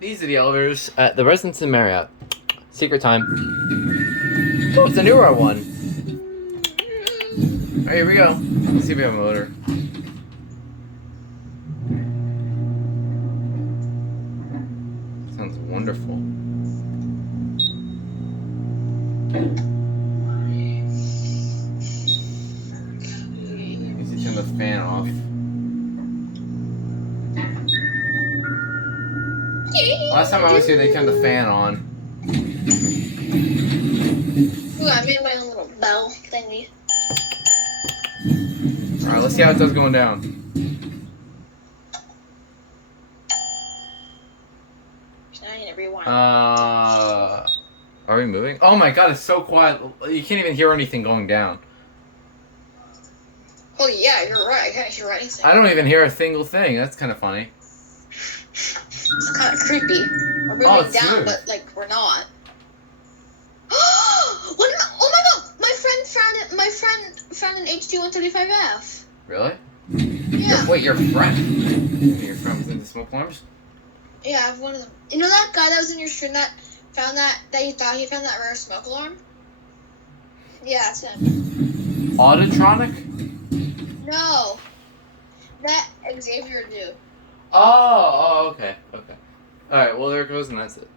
These are the elevators at the Residence Inn Marriott. Secret time. Oh, it's a newer one. Alright, here we go. Let's see if we have a motor. Sounds wonderful. Let's turn the fan off. Last time I was here, they turned the fan on. Ooh, I made my own little bell thingy. Alright, let's see how it does going down. I need to rewind. Are we moving? Oh my god, it's so quiet. You can't even hear anything going down. Oh yeah, you're right. I can't hear anything. I don't even hear a single thing. That's kind of funny. It's kind of creepy. We're moving down, smooth. but like we're not. Oh my god! My friend found it. My friend found an HT-135F. Really? Yeah. Wait, your friend? Your friend was into smoke alarms? Yeah, I have one of them. You know that guy that was in your stream that found that you thought he found that rare smoke alarm? Yeah, that's him. Autotronic? No, that Xavier dude. Oh, okay. Alright, well there it goes and that's it.